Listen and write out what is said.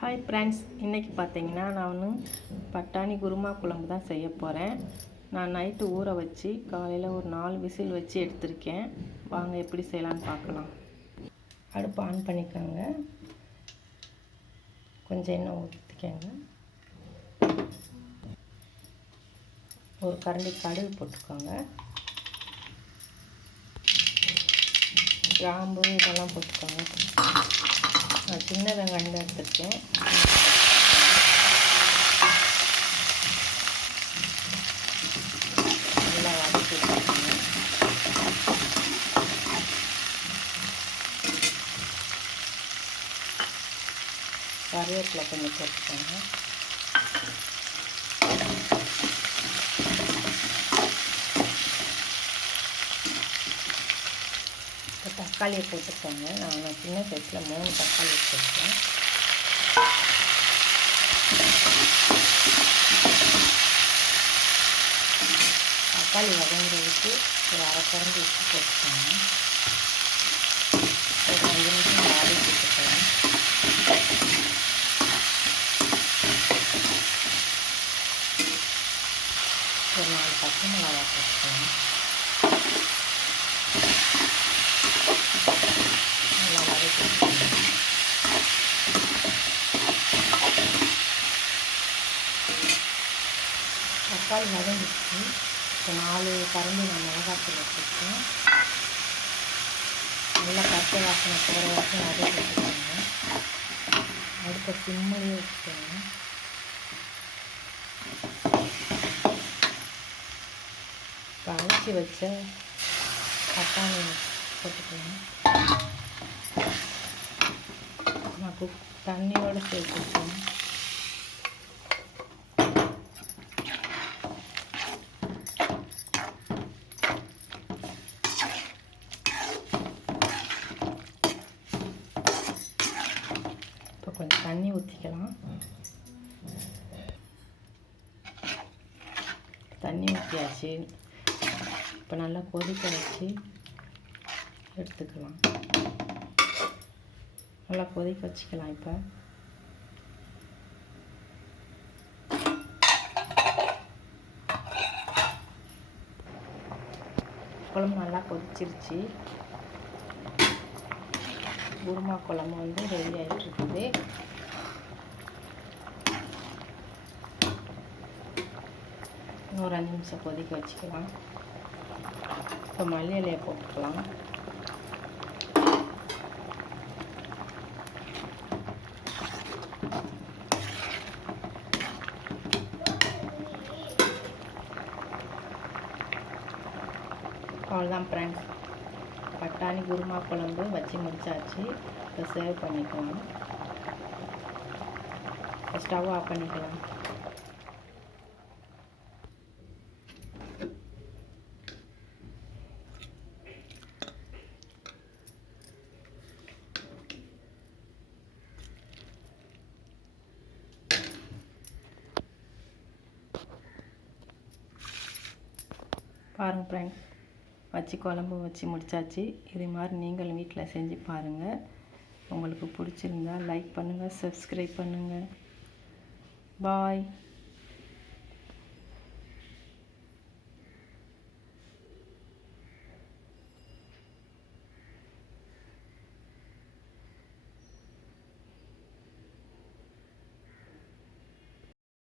Hi friends இன்றைக்கி பார்த்தீங்கன்னா நான் ஒன்று பட்டாணி குருமா குழம்பு தான் செய்ய போகிறேன் நான் நைட்டு ஊற வச்சு காலையில் ஒரு நாலு விசில் வச்சு எடுத்திருக்கேன். வாங்க எப்படி செய்யலான்னு பார்க்கலாம். அடுப்பு ஆன் பண்ணிக்கோங்க. கொஞ்சம் எண்ணெய் ஊற்றிக்கங்க ஒரு கரண்டி கடுகு போட்டுக்கோங்க. கிராம்பு இதெல்லாம் போட்டுக்கோங்க. நான் சின்ன வெங்காயம் தான் எடுத்துருக்கேன். நல்லா வதக்கி வச்சுக்கோங்க கருவேப்பிலை கொஞ்சம் போட்டுக்கோங்க தக்காளியை போட்டுக்கோங்க. நான் சின்ன சைஸில் மூணு தக்காளி வச்சுருக்கேன் தக்காளி வதங்குறதுக்கு ஒரு அரை குறைஞ்சி உப்பு போட்டுக்கோங்க. ஒரு அஞ்சு நிமிஷம் வாடி போட்டுக்கலாம் ஒரு நாலு பச்சை மிளகா போட்டுக்கோங்க நல்லா வதக்கி விட்டுக்கோங்க தக்காளி வதங்கிடுச்சு இப்போ நாலு கரண்டி நான் மிளகாத்தூள் வச்சுருக்கேன். நல்லா பச்சை வாசனை போகிற வரைக்கும் வதக்கி வச்சுக்கோங்க. அடுத்த சிம்மிலேயே வச்சுக்கோங்க. இப்போ அரைச்சி வச்ச பட்டாணி போட்டுக்கோங்க. நான் குக் தண்ணியோடு சேர்த்துக்கோங்க கொஞ்சம் தண்ணி ஊற்றிக்கலாம் தண்ணி ஊற்றியாச்சு இப்போ நல்லா கொதிக்க வச்சு எடுத்துக்கலாம். நல்லா கொதிக்க வச்சுக்கலாம் இப்போ. குழம்பு நல்லா கொதிச்சிருச்சு. குருமா குழம்பு வந்து ரெடி ஆகிட்டுருக்குது இன்னொரு அஞ்சு நிமிஷம் கொதிக்க வச்சுக்கலாம். இப்போ மல்லி இலையை போட்டுக்கலாம். அவ்வளோதான் ஃப்ரெண்ட்ஸ் பட்டாணி குருமா குழம்பு வச்சு முடிச்சாச்சு. இப்போ சேவ் பண்ணிக்கலாம். ஸ்டவ் ஆஃப் பண்ணிக்கலாம். பாருங்கள் ஃப்ரெண்ட்ஸ் வச்சு குழம்பு வச்சு முடிச்சாச்சு. இதே மாதிரி நீங்களும் வீட்டில் செஞ்சு பாருங்கள் உங்களுக்கு பிடிச்சிருந்தா லைக் பண்ணுங்கள் சப்ஸ்கிரைப் பண்ணுங்கள் பாய்